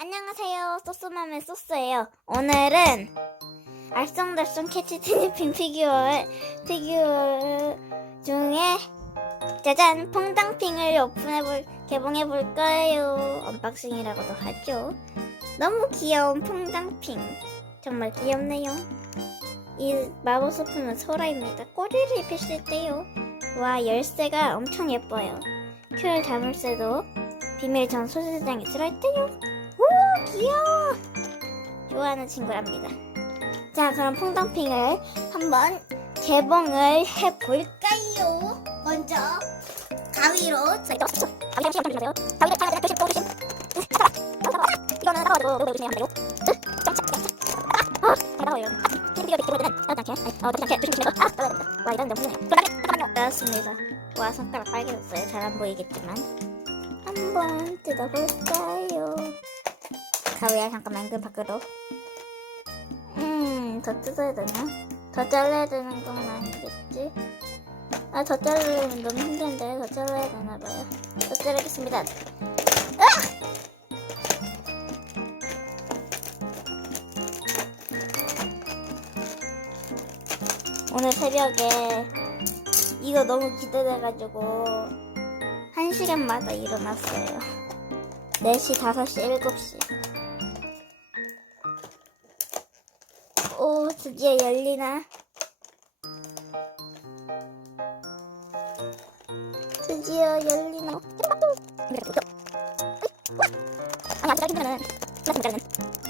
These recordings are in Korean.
안녕하세요. 소스맘의 소스예요. 오늘은 알쏭달쏭 캐치 티니핑 피규어 피규어 중에 짜잔 퐁당핑을 오픈해볼 개봉해볼 거예요. 언박싱이라고도 하죠. 너무 귀여운 퐁당핑. 정말 귀엽네요. 이 마법 소품은 소라입니다. 꼬리를 입혔을 때요. 와 열쇠가 엄청 예뻐요. 큐얼 자물쇠도 비밀 전 소지장에 들어있대요. 오 귀여워. 좋아하는 친구랍니다. 자 그럼 퐁당핑을 한번 개봉을 해볼까요? 먼저 가위로 가위 조심 조심 이거는 따가지고 되고. 아 따가워 어 조심 아와 너무 힘드네 잠깐만요 나왔습니다. 와 손가락 빨개졌어요. 잘 안 보이겠지만. 한번 뜯어볼까요 가위야 잠깐만 은근 밖으로 음더 뜯어야 되나? 더 잘라야 되는 건 아니겠지? 아 더 자르려면 너무 힘든데 더 잘라야 되나봐요. 더 자르겠습니다. 오늘 새벽에 이거 너무 기대돼가지고 한 시간마다 일어났어요. 4시, 5시, 7시 드디어 열리나? 드디어 열리나? 아니, 아직 힘들면은, 힘들면은, 열심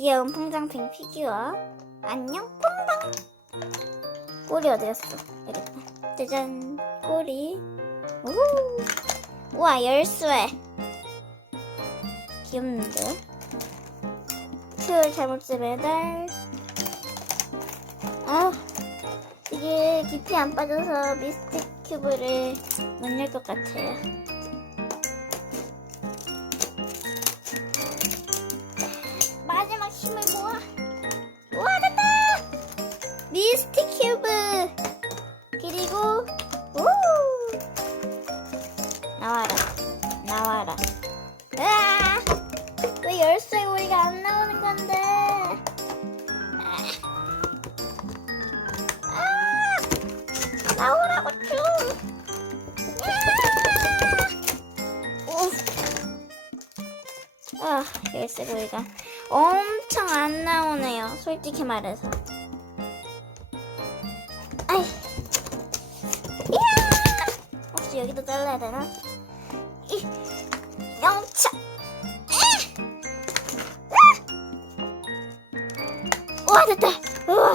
귀여운 퐁당핑 피규어. 안녕 퐁당 꼬리 어디였어? 있다. 짜잔 꼬리. 우후. 우와 열쇠. 귀엽는데 큐 잘못세 매달. 아 이게 깊이 안 빠져서 미스틱 큐브를 못 열 것 같아요 솔직히 말해서. 아이. 이야! 혹시 여기도 잘라야 되나? 이, 영차! 에! 아! 우와, 됐다! 우와!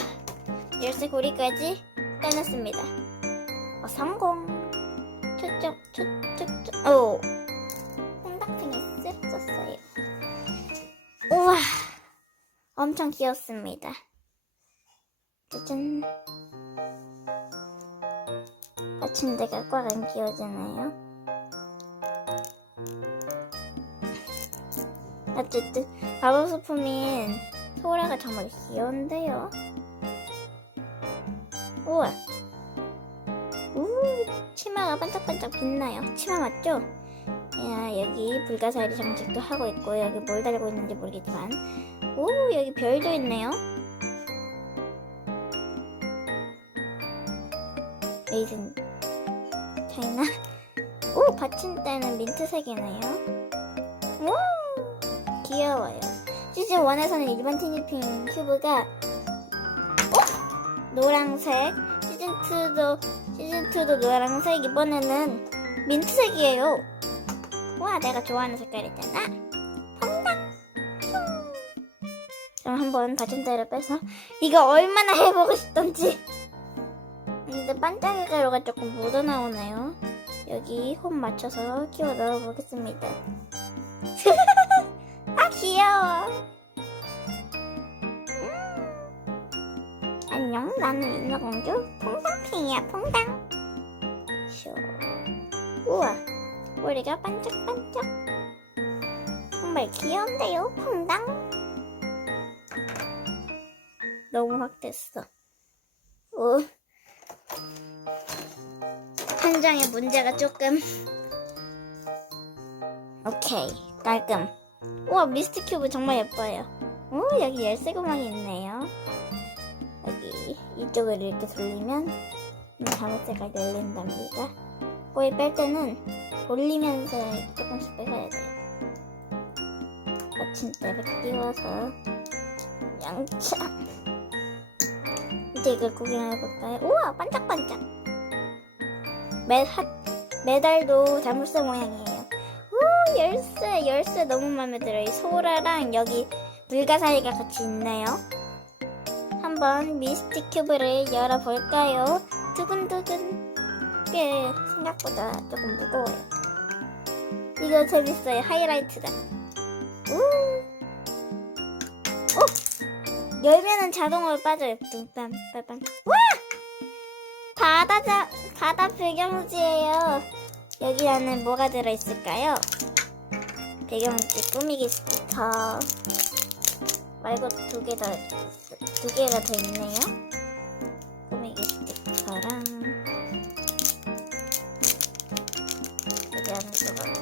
열쇠 고리까지 빼놨습니다. 어, 성공! 초점, 초, 초점, 오! 엄청 귀엽습니다. 짜잔. 받침대가 꽉 안 끼워지네요. 어쨌든 마법 소품인 소라가 정말 귀여운데요. 우와. 우 치마가 반짝반짝 빛나요. 치마 맞죠? 야, 여기 불가사리 장식도 하고 있고 여기 뭘 달고 있는지 모르겠지만 오 여기 별도 있네요. 레이슨 차이나? 오 받침대는 민트색이네요. 오 귀여워요. 시즌 1에서는 일반 티니핑 큐브가 어? 노랑색. 시즌 2도 시즌 2도 노랑색. 이번에는 민트색이에요. 와, 내가 좋아하는 색깔이잖아. 한번 받침대를 빼서 이거 얼마나 해보고 싶던지. 근데 반짝이 가루가 조금 묻어나오네요. 여기 홈 맞춰서 끼워 넣어보겠습니다. 아 귀여워. 음. 안녕, 나는 인어공주 퐁당핑이야, 퐁당. 쇼. 우와, 머리가 반짝반짝. 정말 귀여운데요, 퐁당. 너무 확 됐어. 오. 한 장의 문제가 조금. 오케이, 깔끔. 우와, 미스트 큐브 정말 예뻐요. 오, 여기 열쇠 구멍이 있네요. 여기 이쪽을 이렇게 돌리면 자물쇠가 열린답니다. 꼬리 뺄 때는 돌리면서 조금씩 빼가야 돼요. 받침대를 끼워서 양차. 이걸 구경해볼까요? 우와, 반짝반짝. 매, 핫, 메달도 자물쇠 모양이에요. 우, 열쇠, 열쇠 너무 마음에 들어요. 이 소라랑 여기 불가사리가 같이 있네요. 한번 미스틱 큐브를 열어볼까요? 두근두근. 꽤 생각보다 조금 무거워요. 이거 재밌어요. 하이라이트다. 우! 어! 열면은 자동으로 빠져요. 빠밤. 와! 바다 자, 바다 배경지예요. 여기 안에 뭐가 들어 있을까요? 배경지 꾸미기 스티커. 말고 두 개 더, 두 개가 더 있네요. 꾸미기 스티커랑. 여기 안에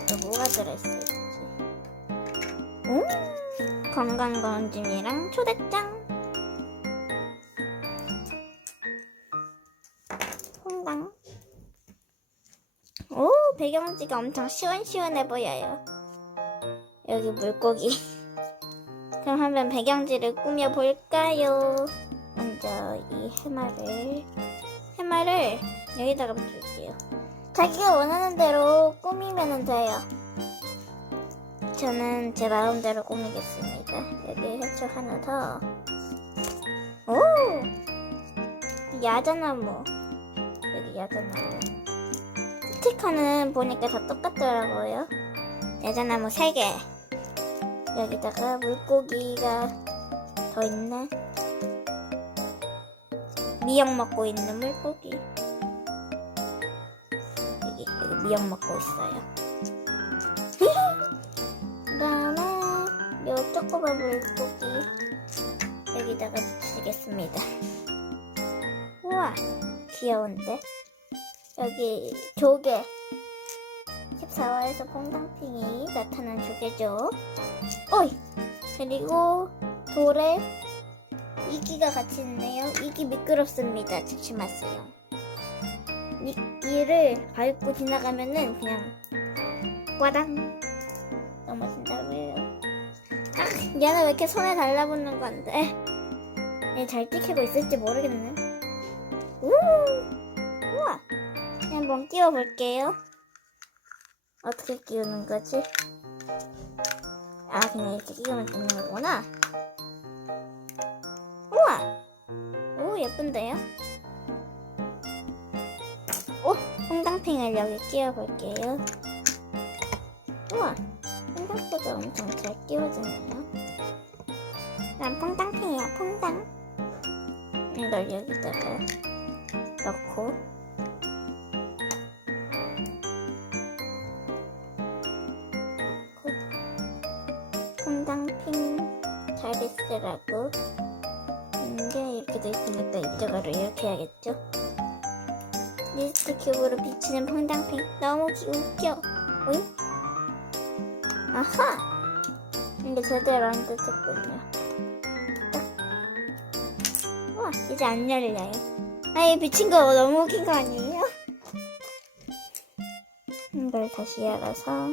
또, 또 뭐가 들어있을지. 오! 건강검진이랑 초대장. 배경지가 엄청 시원시원해 보여요. 여기 물고기. 그럼 한번 배경지를 꾸며볼까요? 먼저 이 해마를, 해마를 여기다가 붙일게요. 자기가 원하는 대로 꾸미면 돼요. 저는 제 마음대로 꾸미겠습니다. 여기 해초 하나 더. 오! 야자나무. 여기 야자나무. 스티커는 보니까 다 똑같더라고요. 야자나무 3개. 여기다가 물고기가 더 있네. 미역 먹고 있는 물고기. 여기, 여기 미역 먹고 있어요. 그 다음에 요 조그만 물고기 여기다가 붙이겠습니다. 우와 귀여운데 여기 조개 14화에서 퐁당핑이 나타난 조개죠. 어이 그리고 돌에 이끼가 같이 있네요. 이끼 미끄럽습니다. 조심하세요. 이끼를 밟고 지나가면은 그냥 와당 넘어진다고요. 아, 얘는 왜 이렇게 손에 달라붙는 건데? 얘잘 찍히고 있을지 모르겠네. 우, 한번 끼워볼게요. 어떻게 끼우는 거지? 아, 그냥 이렇게 끼우면 되는 거구나. 우와. 오, 예쁜데요? 오, 홍당핑을 여기 끼워볼게요. 우와. 생각보다 엄청 잘 끼워지네요. 난 퐁당핑이야, 퐁당. 이걸 여기다가 넣고 잘 있으라고 이게 이렇게 돼 있으니까 이쪽으로 이렇게 해야겠죠? 미스트 큐브로 비치는 퐁당핑 너무 기- 웃겨. 어이? 아하! 이게 제대로 안 됐었군요. 와, 이제 안 열려요. 아이, 미친 거 너무 웃긴 거 아니에요? 이걸 다시 열어서.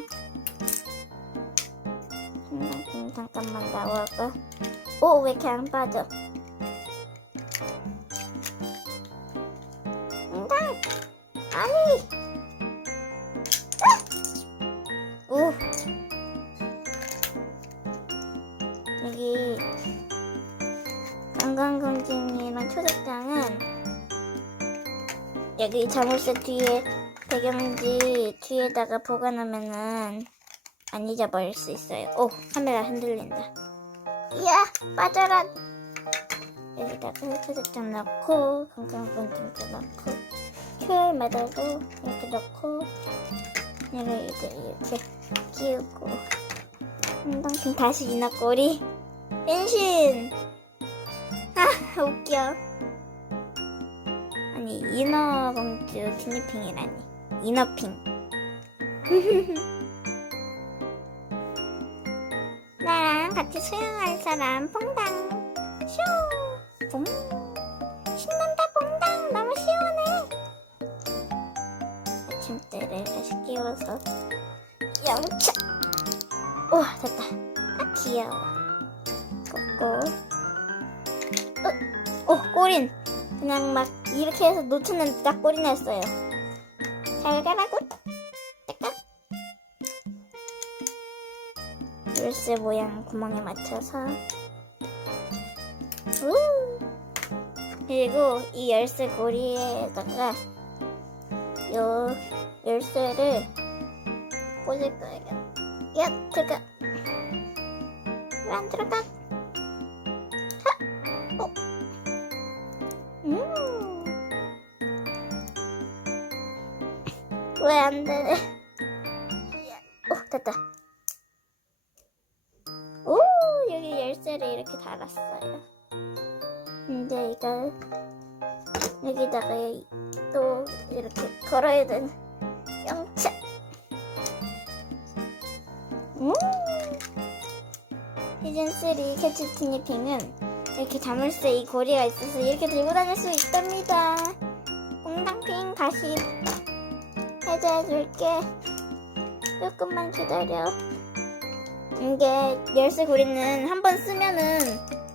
잠깐만 나와봐. 오, 왜 이렇게 안 빠져? 응당! 아니! 아! 오! 여기 건강검진이랑 초대장은 여기 자물쇠 뒤에 배경지 뒤에다가 보관하면은 안 잊어버릴 수 있어요. 오 카메라 흔들린다. 이야 빠져라. 여기다가 초대장 넣고 건강검진도 넣고 메달도 이렇게 넣고 얘를 이제 이렇게 끼우고. 엉덩이 다시 이너꼬리 변신. 아 웃겨. 아니 인어공주 티니핑이라니. 인어핑 나랑 같이 수영할 사람 퐁당. 슈 봄. 신난다 퐁당. 너무 시원해. 아침대를 다시 끼워서 영차. 우와 됐다. 아 귀여워. 꽂고. 어, 어 꼬린. 그냥 막 이렇게 해서 놓쳤는데 딱 꼬리 났어요. 잘 가라고 열쇠 모양 구멍에 맞춰서 우 그리고 이 열쇠 고리에다가 요 열쇠를 꽂을 거예요. 야, 들어가. 왜 안 들어가? 하! 어. 음. 왜 안 되네? 열쇠를 이렇게 달았어요. 이제 이걸 여기다가 또 이렇게 걸어야 되는 영차. 음. 시즌 3 캐치 티니핑은 이렇게 자물쇠 이 고리가 있어서 이렇게 들고 다닐 수 있답니다. 퐁당핑 다시 해제해줄게. 조금만 기다려. 이게 열쇠 고리는 한 번 쓰면은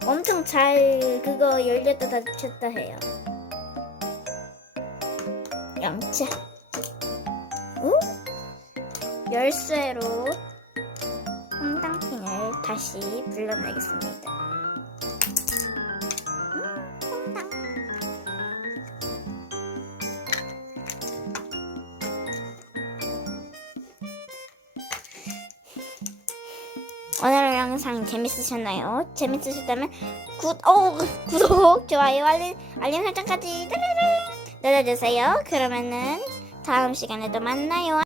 엄청 잘 그거 열렸다 닫혔다 해요. 양치. 오? 열쇠로 퐁당핑을 다시 불러내겠습니다. 영상 재밌으셨나요? 재밌으셨다면 구, 어, 구독, 좋아요, 알림, 알림 설정까지 따르릉 눌러주세요. 그러면은 다음 시간에 또 만나요.